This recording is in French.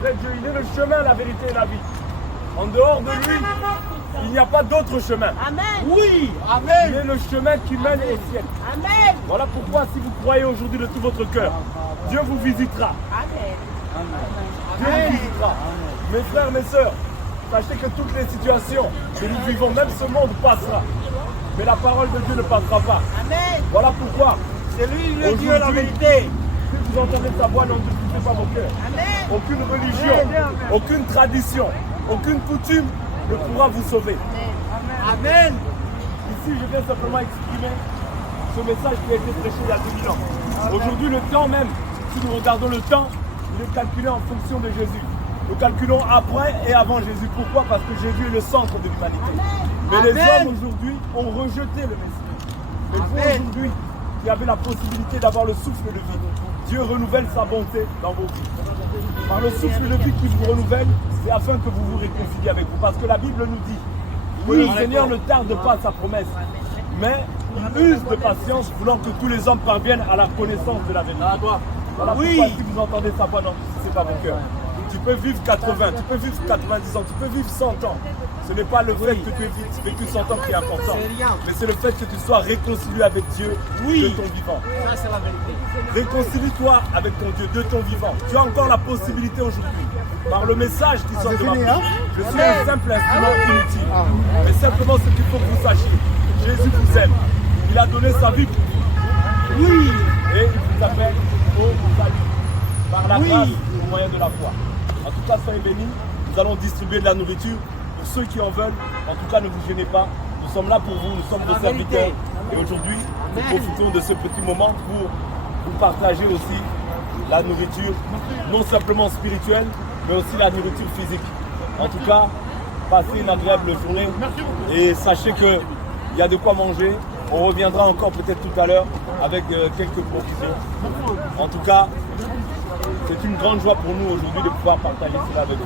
vrai Dieu, il est le chemin, la vérité et la vie. En dehors de lui, il n'y a pas d'autre chemin. Amen. Oui, Amen. Il est le chemin qui mène au ciel. Amen. Voilà pourquoi si vous croyez aujourd'hui de tout votre cœur, Dieu vous visitera. Amen. Dieu vous visitera. Mes frères, mes sœurs, sachez que toutes les situations que nous vivons, même ce monde passera. Mais la parole de Dieu ne passera pas. Amen. Voilà pourquoi. C'est lui le Dieu, la vérité. Si vous entendez sa voix, n'endurcissez pas vos cœurs. Amen. Aucune religion, aucune tradition, aucune coutume ne pourra vous sauver. Amen. Ici, je viens simplement exprimer ce message qui a été prêché il y a 2000 ans. Aujourd'hui, le temps même, si nous regardons le temps, il est calculé en fonction de Jésus. Nous calculons après et avant Jésus. Pourquoi? Parce que Jésus est le centre de l'humanité. Mais les hommes aujourd'hui ont rejeté le Messie. Mais vous aujourd'hui, qui avez la possibilité d'avoir le souffle de vie, Dieu renouvelle sa bonté dans vos vies. Par le souffle de vie qu'il vous renouvelle, c'est afin que vous vous réconciliez avec vous. Parce que la Bible nous dit que le Seigneur ne tarde pas sa promesse, mais il use de patience, voulant que tous les hommes parviennent à la connaissance de la vérité. Voilà pourquoi si vous entendez sa voix, non, c'est pas mon cœur. Tu peux vivre 80, tu peux vivre 90 ans, tu peux vivre 100 ans. Ce n'est pas le fait que tu aies vécu 100 ans qui est important, mais c'est le fait que tu sois réconcilié avec Dieu de ton vivant. Ça, c'est la vérité. Réconcilie-toi avec ton Dieu de ton vivant. Tu as encore la possibilité aujourd'hui, par le message qui sort de ma bouche. Je suis un simple instrument inutile. Mais simplement ce qu'il faut que vous sachiez, Jésus vous aime. Il a donné sa vie pour vous. Oui. Et il vous appelle au salut. Par la grâce et au moyen de la foi. En tout cas, soyez bénis. Nous allons distribuer de la nourriture pour ceux qui en veulent. En tout cas, ne vous gênez pas. Nous sommes là pour vous. Nous sommes vos serviteurs. Et aujourd'hui, nous profitons de ce petit moment pour vous partager aussi la nourriture, non simplement spirituelle, mais aussi la nourriture physique. En tout cas, passez une agréable journée et sachez qu'il y a de quoi manger. On reviendra encore peut-être tout à l'heure avec quelques provisions. En tout cas, c'est une grande joie pour nous aujourd'hui de pouvoir partager cela avec vous.